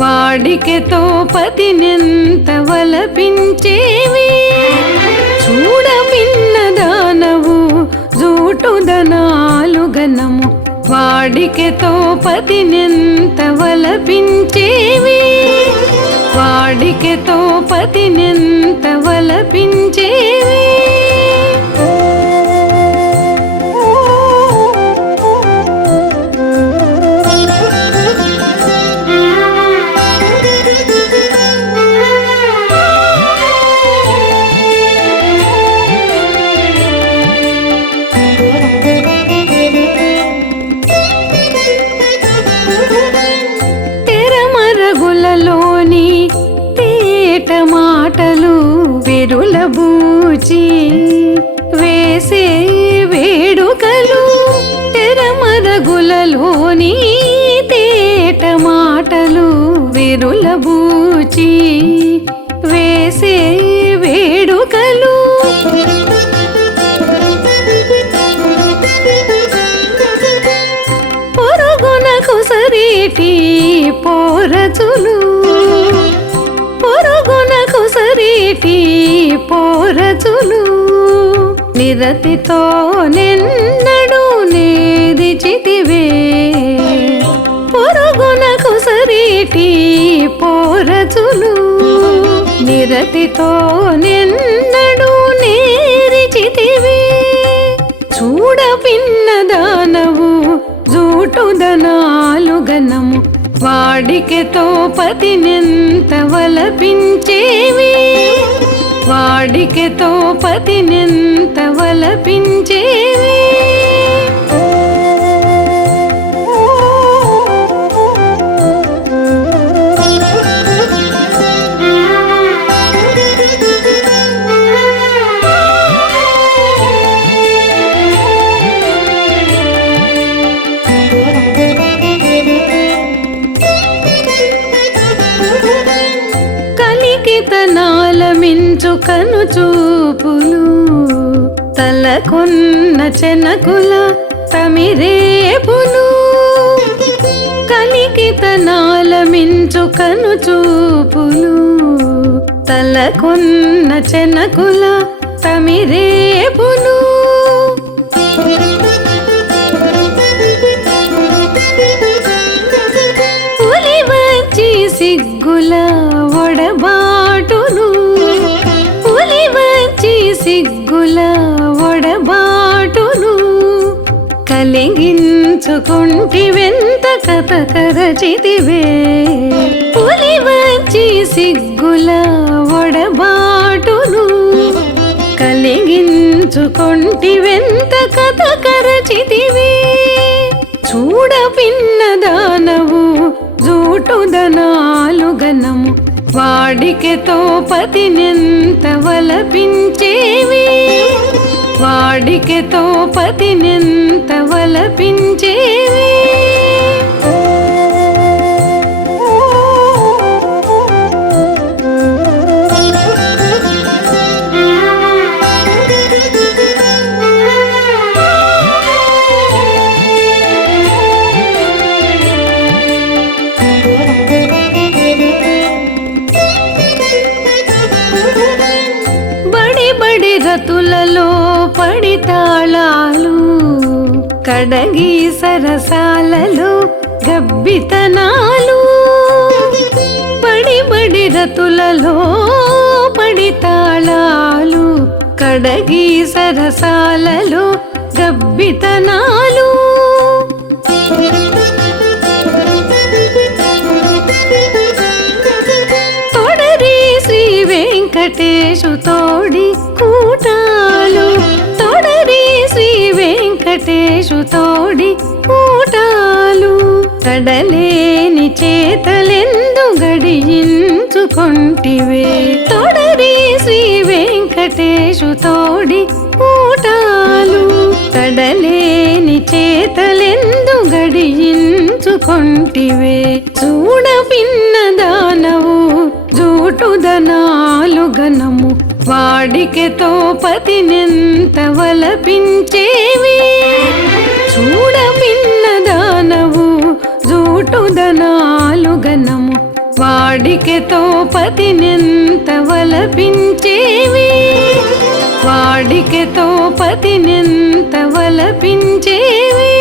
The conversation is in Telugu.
వాడికెతో పతినెంత వలపించేవి? చూడమిన్న దానవు జూటుదనాలు గనము వాడికెతో పతినెంత వలపించేవి? వాడికెతో పతినెంత విరులబూచి వేసే వేడుకలు. పొరుగునకు సరీటి పోరచులు. పొరుగునకు సరీటి పోరచులు. నిరతితో నిన్న గతితో నిన్నడు నేరిచితివి చూడపిన్న దానవు జూటు దనాలు గనము వాడికెతో పతినెంత వలపించేవి? వాడికెతో పతినెంత వలపించేవి? కలికితనాల మించు కను చూపులు తలకొన్న చెనకుల తమిరేపులు. కలికితనాల మించు కను చూపులు తలకొన్న చెనకుల తమిరేపులు. పులి సిగ్గుల కలిగించుకుంటివెంత కథ కరచితివే పులి వచ్చి సిగ్గుల ఒడబాటును కలిగించుకుంటివెంత కథ కరచితివే చూడ పిన్న దానవు జూటుదనాలు గనము వాడికెతో పతినెంత వలపించేవి? వాడికతో పతినెంత వలపించేవి? బడి బడి రతులలో పడి తాళాలు కడగి సరసాలలో గబ్బితనాలు. బడి బడి రతులలో పడి తాళాలు కడగి సరసాలలో గబ్బితనాలు. తొడరి శ్రీ వెంకటేశు తోడి వెంకటేశు తోడి కూటాలు తడలేని చేతలెందు గడియించుకొంటివే. తొడరి శ్రీ వెంకటేశు తోడి కూటాలు తడలేని చేతలెందు గడియించుకొంటివే. చూడ పిన్న దానవు జూటుదనాలు గనము వాడికెతో పతినెంత వలపించేవి. చూడ దానవు జూటుదనాలు గనము వాడికెతో పతినెంత వలపించేవి? వాడికెతో పతినెంత వలపించేవి?